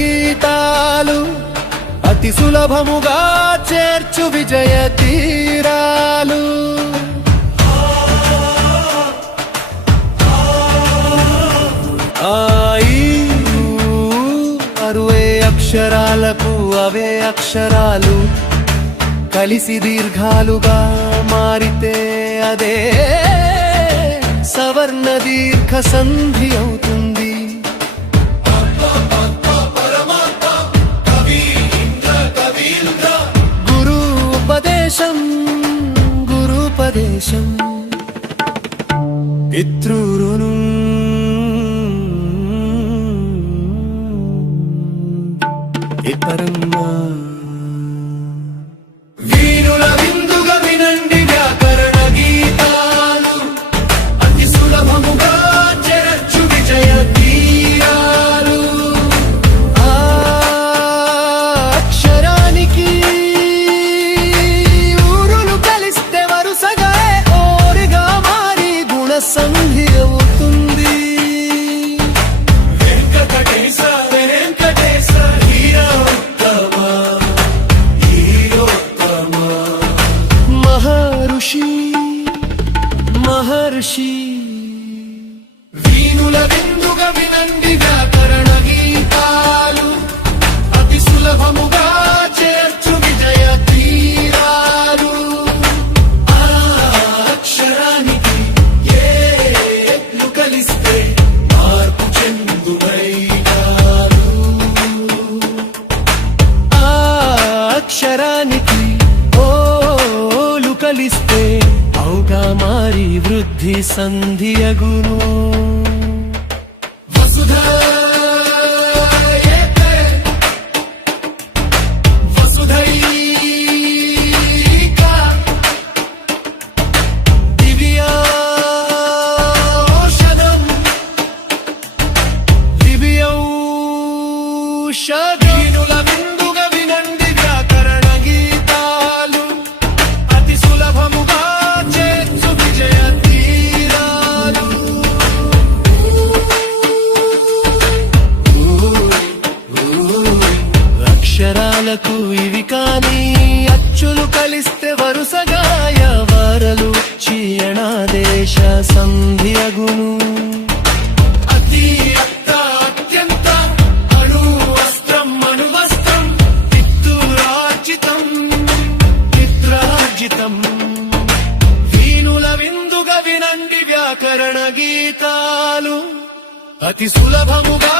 గీతాలు అతి సులభముగా చేర్చు విజయ తీరాలు. అరువే అక్షరాలకు అవే అక్షరాలు కలిసి దీర్ఘాలుగా మారితే అదే సవర్ణ దీర్ఘ సంధి అవుతుంది. గురుపదేశం పితృరును పరమా వీరుల విందుగా వినండి వ్యాకరణ గీతాలు అతి సులభముగా చేర్చు విజయ తీరాలు. అక్షరానికి ఊరులు కలిస్తే వరుసగా ఓరిగా మారి గుణ సంధి అవుతుంది. మహర్షి వీణుల విందుగా వినండి వ్యాకరణ గీతాలు అతి సులభముగా చేర్చు విజయ తీరాలు. అక్షరానికి ఏట్లు కలిస్తే మార్పు చెందునైనాలు. అక్షరానికి ఓలు కలిస్తే ఔగా మారి వృద్ధి సంధి అగును. వసుధైక దివ్యౌషధం దివ్యౌషధీనుల విందుగా వినండి వ్యాకరణ గీతాలు అతి సులభముగా అక్షరాలకు ఇవి కాని అచ్చులు కలిస్తే వరుసగా యవరలు చీయణాదేశ సంధి అగును. అతి అత్యంత అణు వస్త్రం అణువస్త్రం పిత్తురార్జితం పిత్రార్జితం. వీణుల విందుగా వినండి వ్యాకరణ గీతాలు అతి సులభముగా